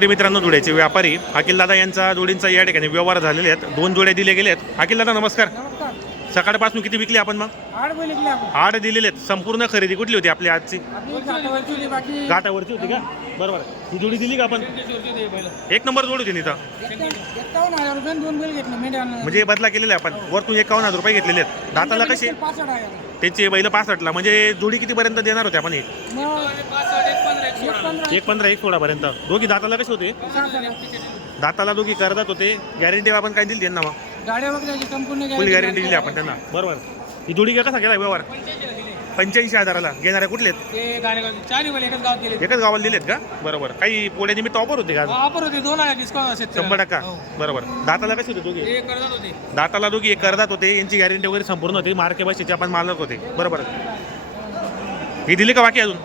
तरी मित्रांनो जोड्याचे व्यापारी अखिल दादा यांचा जोडींचा या ठिकाणी व्यवहार झालेले आहेत. दोन जोड्या दिले गेले आहेत अखिल दादा नमस्कार. सकाळपासून किती विकली आपण मग? आठ दिलेले आहेत. संपूर्ण खरेदी कुठली होती आपली आजची? घाटावरची होती का? बरोबर. ही जोडी दिली का आपण? एक नंबर जोड होती निता म्हणजे बदला केलेला आपण. वरतून एकावन्न हजार रुपये घेतलेले आहेत. दाताला कसे? त्यांचे बैल पासष्टला म्हणजे जोडी कितीपर्यंत देणार होते आपण एक पंधरा एक पंधरा एक सोळापर्यंत. दोघी दाताला कसे होते? दाताला दोघी करदात होते. गॅरंटी आपण काय दिली त्यांना मग? गाड्या वगैरे संपूर्ण फुल गॅरंटी दिली आपण त्यांना. बरोबर. ही जोडी का कसा केला व्यवहार? पंच्याऐंशी हजाराला घेणारे कुठले आहेत? ते एकाच गावात गेले एकच गावाला दिलेत का? बरोबर. काही पोळ्या निमित्त ऑफर होते का? ऑफर होते. दोन हजार डिस्काउंट असेल. शंभर टक्का. बरोबर. दाताला कसे होते दोघी? ते करत होते. दाताला दोघी एक करदात होते. यांची गॅरंटी वगैरे संपूर्ण होती. मार्के बशीचे आपण मालक होते. बरोबर. ही दिली का बाकी अजून?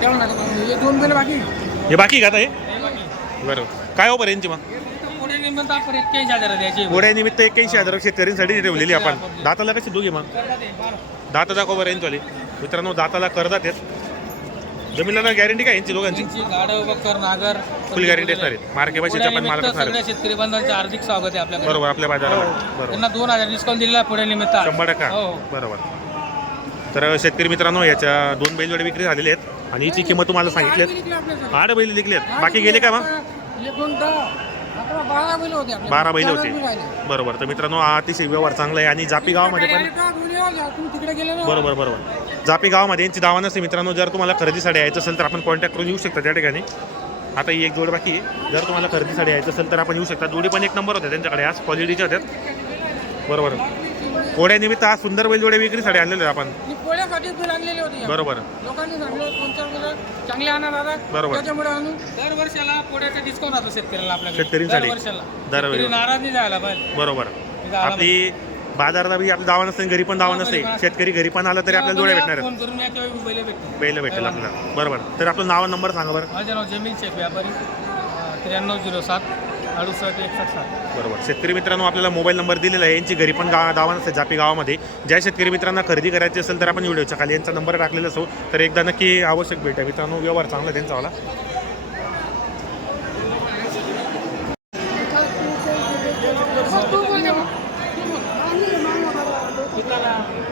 तेवढं नका म्हणू. हे दोन बाकी? हे बाकी का आता हे? बरोबर. काय ऑफर यांची मग? पुढे निमित्त आपण एक्क्याऐंशी हजार द्यायचे पोळ्या निमित्त एक्क्याऐंशी हजार शेतकऱ्यांसाठी ठेवलेली आपण. दाताला कशी दोघी मग? दात दाखव बरं यांची मित्रांनो दाताला करदात आहेत जमिनीला गॅरंटी काय यांची दोघांची? गाडव बक्कर नागर. फुल गॅरंटी असणार आहे मार्के बशीचे आपण मालक असणार सगळ्या आहेत. शेतकरी बांधवांचे हार्दिक स्वागत आहे आपल्याकडे. बरोबर आपल्या बाजारावर. बरोबर. त्यांना दोन हजार डिस्काउंट दिलेला आहे पुढे निमित्त. शंभर टक्का. हो. बरोबर. तर शेतकरी मित्रांनो याच्या दोन बैलजोडे विक्री झालेले आहेत आणि हिची किंमत तुम्हाला सांगितली आठ बैल विकले आहेत. बाकी गेले का मग? बारा बैल होते आपल्याकडे. बारा बैल चार होते बैल राहिले. बरोबर तर मित्रांनो हा अतिशय व्यवहार चांगला आहे आणि जापी गावामध्ये पण डायरेक्ट दोन्ही वर जा. तुम्ही तिकडे गेले ना बरोबर बरोबर जापी गावामध्ये यांची दावा नसते मित्रांनो जर तुम्हाला खरेदीसाठी यायचं असेल तर आपण कॉन्टॅक्ट करून येऊ शकता त्या ठिकाणी आता ही एक जोड बाकी आहे. जर तुम्हाला खरेदीसाठी यायचं असेल तर आपण येऊ शकता जोडी पण एक नंबर होत्या त्यांच्याकडे आज क्वालिटीच्या होत्यात बरोबर पोळ्यानिमित्त आज सुंदर बैलजोड्या विक्रीसाठी आणलेले आपण. मी पोळ्यासाठी बैल आणलेले होते. बरोबर. लोकांनी सांगलं दोन चार बैल चांगले आणा दादा. बरोबर. त्याच्यामुळे आणून पोळ्याचा डिस्काउंट राहतो शेतकऱ्याला शेतकऱ्यांसाठी. दरवर्षाला दरवेळी. शेतकरी नाराज नाही जायला पाहिजे बरोबर. आपली बाजारला बी आपली दावा नसते घरी पण दावा नसते. शेतकरी घरी पण आला तरी आपल्याला जोड्या भेटणार आहेत. फोन करून या किंवा बैल भेटतो बैल भेटेल आपल्याला. बरोबर. तर आपलं नाव नंबर सांगा बरं. माझं नाव जमीन शेख व्यापारी त्र्याण्णव झिरो सात. अडुसष्ट एकसष्ट बरोबर शेतकरी मित्रांनो आपल्याला मोबाईल नंबर दिलेला आहे यांची घरी पण गा दावा नसते जापी गावामध्ये ज्या शेतकरी मित्रांना खरेदी करायची असेल तर आपण व्हिडिओच्या खाली यांचा नंबर टाकलेला असो तर एकदा नक्की आवश्यक भेटा मित्रांनो व्यवहार चांगला आहे त्यांचावाला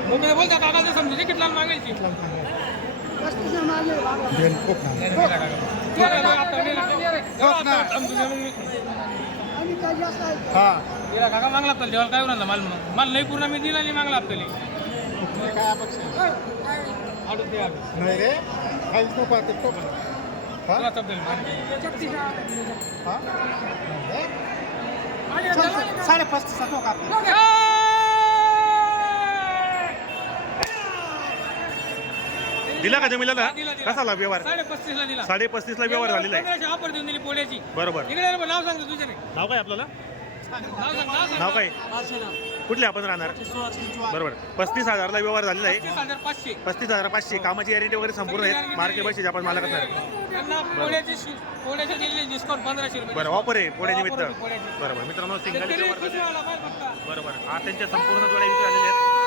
मोबाईल बोलता काकाचं समजू दे कितला मागायची काका मागला आपल्याला देवाला काय होणार माल मग माल नाही पूर्ण मी दिला नाही मागला आपल्याला काय अपेक्षा आडून द्या नाही रे काहीच नको तो पण. हा? तुला तब्येत हा? साडे पस्तीस तो का दिला का जमिलाला दिला, दिला. कसा ला व्यवहार? साडे पस्तीसला दिला. साडे पस्तीसला व्यवहार झालेला आहे. पंधराशे ऑफर देऊन दिली पोळ्याची. बरोबर. इकडे ये, नाव सांगतो तुझ्या रे. नाव काय आपल्याला? नाव सांग नाव सांग. नाव काय? कुठले आपण राहणार? बरोबर. पस्तीस हजारला व्यवहार झालेला आहे. पस्तीस हजार पाचशे. पस्तीस हजार पाचशे. कामाची गॅरंटी वगैरे संपूर्ण आहेत. मार्के बशीचे आपण मालक असणार त्यांना पोळ्याची शि- पोळ्याची दिलेली डिस्काउंट पंधराशे रुपये बरं ऑफर आहे पोळे निमित्त. ऑफर आहे पोळ्याची. बरोबर. मित्रांनो सिंगल शेतकरी व्यवहार खुश झाले. व्हायला पाहिजे फक्त. बरोबर. हा त्यांच्या संपूर्ण जोड्या विक्री झालेल्या आहेत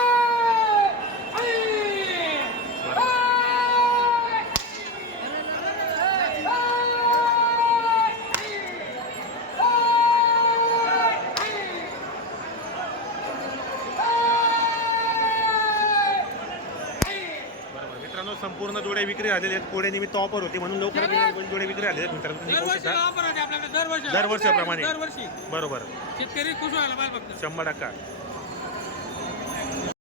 बरोबर मित्रांनो संपूर्ण जोड्या विक्री झालेल्या आहेत. कोडे निमित्त ऑफर होती म्हणून लवकर जोड्या विक्री झालेल्या आहेत मित्रांनो. तुम्ही पाहू दरवर्षी शकता. ऑफर आहे आपल्याकडे दरवर्षी. दरवर्षाप्रमाणे. दरवर्षी. बरोबर. शेतकरी खुश व्हायला पाहिजे फक्त. शंभर टक्का.